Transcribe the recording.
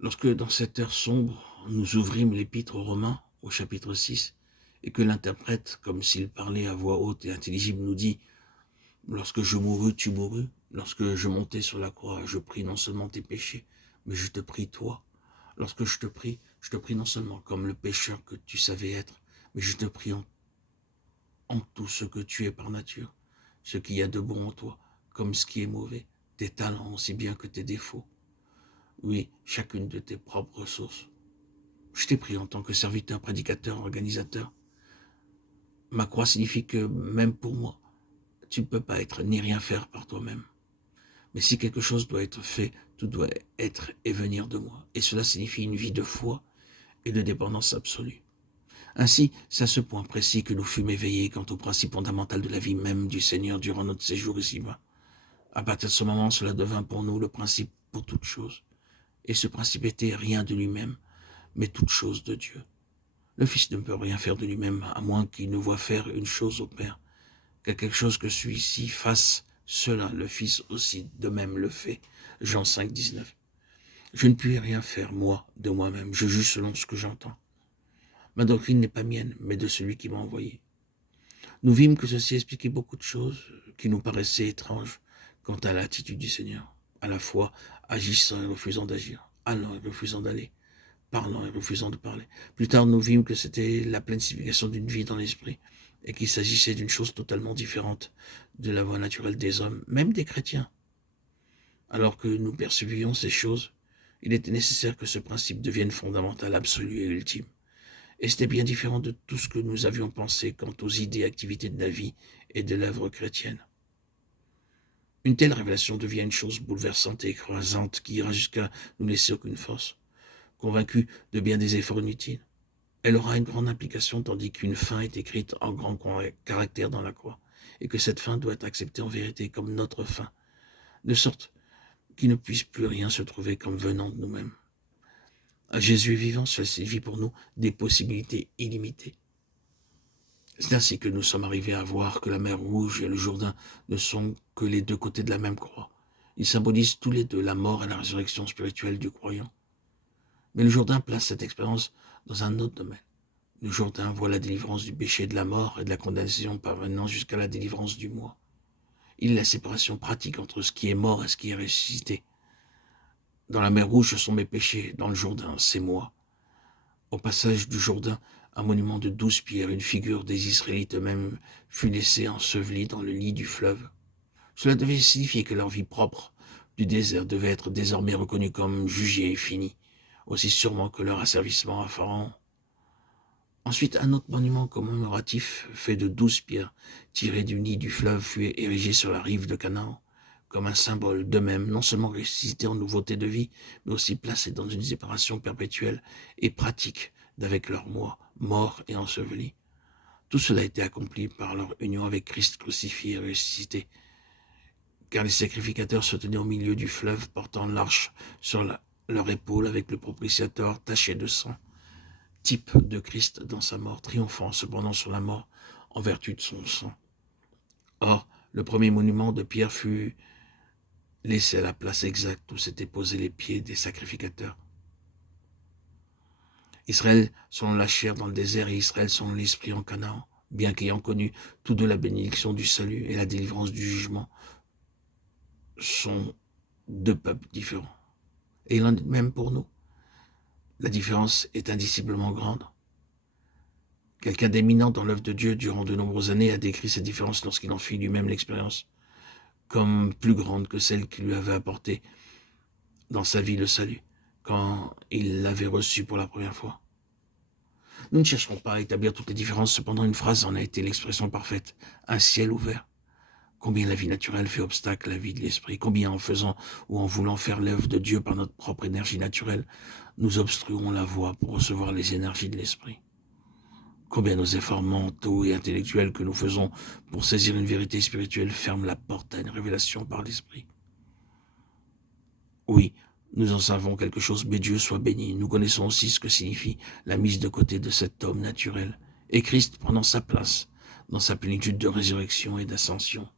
Lorsque, dans cette heure sombre, nous ouvrîmes l'Épître aux Romains, au chapitre 6, et que l'interprète, comme s'il parlait à voix haute et intelligible, nous dit « Lorsque je mourus, tu mourus. Lorsque je montai sur la croix, je pris non seulement tes péchés, mais je te prie toi. Lorsque je te prie non seulement comme le pécheur que tu savais être, mais je te prie en tout ce que tu es par nature, ce qu'il y a de bon en toi, comme ce qui est mauvais, tes talents aussi bien que tes défauts. Oui, chacune de tes propres ressources. Je t'ai pris en tant que serviteur, prédicateur, organisateur. Ma croix signifie que même pour moi, tu ne peux pas être ni rien faire par toi-même. Mais si quelque chose doit être fait, tout doit être et venir de moi. Et cela signifie une vie de foi et de dépendance absolue. Ainsi, c'est à ce point précis que nous fûmes éveillés quant au principe fondamental de la vie même du Seigneur durant notre séjour ici-bas. À partir de ce moment, cela devint pour nous le principe pour toute chose. Et ce principe était rien de lui-même, mais toute chose de Dieu. Le Fils ne peut rien faire de lui-même, à moins qu'il ne voie faire une chose au Père. Que quelque chose que celui-ci fasse, cela, le Fils aussi de même le fait. Jean 5, 19. Je ne puis rien faire, moi, de moi-même. Je juge selon ce que j'entends. Ma doctrine n'est pas mienne, mais de celui qui m'a envoyé. Nous vîmes que ceci expliquait beaucoup de choses qui nous paraissaient étranges quant à l'attitude du Seigneur, à la fois agissant et refusant d'agir, allant et refusant d'aller, parlant et refusant de parler. Plus tard, nous vîmes que c'était la pleine signification d'une vie dans l'esprit, et qu'il s'agissait d'une chose totalement différente de la voie naturelle des hommes, même des chrétiens. Alors que nous percevions ces choses, il était nécessaire que ce principe devienne fondamental, absolu et ultime. Et c'était bien différent de tout ce que nous avions pensé quant aux idées et activités de la vie et de l'œuvre chrétienne. Une telle révélation devient une chose bouleversante et écrasante qui ira jusqu'à nous laisser aucune force, convaincus de bien des efforts inutiles. Elle aura une grande implication tandis qu'une fin est écrite en grand caractère dans la croix, et que cette fin doit être acceptée en vérité comme notre fin, de sorte qu'il ne puisse plus rien se trouver comme venant de nous-mêmes. Jésus est vivant, cela signifie pour nous des possibilités illimitées. C'est ainsi que nous sommes arrivés à voir que la mer Rouge et le Jourdain ne sont que les deux côtés de la même croix. Ils symbolisent tous les deux la mort et la résurrection spirituelle du croyant. Mais le Jourdain place cette expérience dans un autre domaine. Le Jourdain voit la délivrance du péché, de la mort et de la condamnation parvenant jusqu'à la délivrance du moi. Il est la séparation pratique entre ce qui est mort et ce qui est ressuscité. Dans la mer Rouge, ce sont mes péchés. Dans le Jourdain, c'est moi. Au passage du Jourdain, un monument de 12 pierres, une figure des Israélites eux-mêmes, fut laissée ensevelie dans le lit du fleuve. Cela devait signifier que leur vie propre du désert devait être désormais reconnue comme jugée et finie, aussi sûrement que leur asservissement à Pharaon. Ensuite, un autre monument commémoratif, fait de 12 pierres, tirées du nid du fleuve, fut érigé sur la rive de Canaan, comme un symbole d'eux-mêmes, non seulement ressuscités en nouveauté de vie, mais aussi placés dans une séparation perpétuelle et pratique d'avec leur moi, mort et enseveli. Tout cela a été accompli par leur union avec Christ crucifié et ressuscité, car les sacrificateurs se tenaient au milieu du fleuve, portant l'arche sur leur épaule avec le propitiateur taché de sang, type de Christ dans sa mort, triomphant cependant sur la mort en vertu de son sang. Or, le premier monument de pierre fut laissé à la place exacte où s'étaient posés les pieds des sacrificateurs. Israël selon la chair dans le désert et Israël selon l'esprit en Canaan, bien qu'ayant connu tous deux la bénédiction du salut et la délivrance du jugement, sont deux peuples différents. Et il en est même pour nous. La différence est indiciblement grande. Quelqu'un d'éminent dans l'œuvre de Dieu durant de nombreuses années a décrit cette différence lorsqu'il en fit lui-même l'expérience, comme plus grande que celle qui lui avait apporté dans sa vie le salut, quand il l'avait reçu pour la première fois. Nous ne chercherons pas à établir toutes les différences, cependant une phrase en a été l'expression parfaite, un ciel ouvert. Combien la vie naturelle fait obstacle à la vie de l'esprit, combien en faisant ou en voulant faire l'œuvre de Dieu par notre propre énergie naturelle, nous obstruons la voie pour recevoir les énergies de l'esprit. Combien nos efforts mentaux et intellectuels que nous faisons pour saisir une vérité spirituelle ferment la porte à une révélation par l'esprit. Oui, nous en savons quelque chose, mais Dieu soit béni. Nous connaissons aussi ce que signifie la mise de côté de cet homme naturel, et Christ prenant sa place dans sa plénitude de résurrection et d'ascension.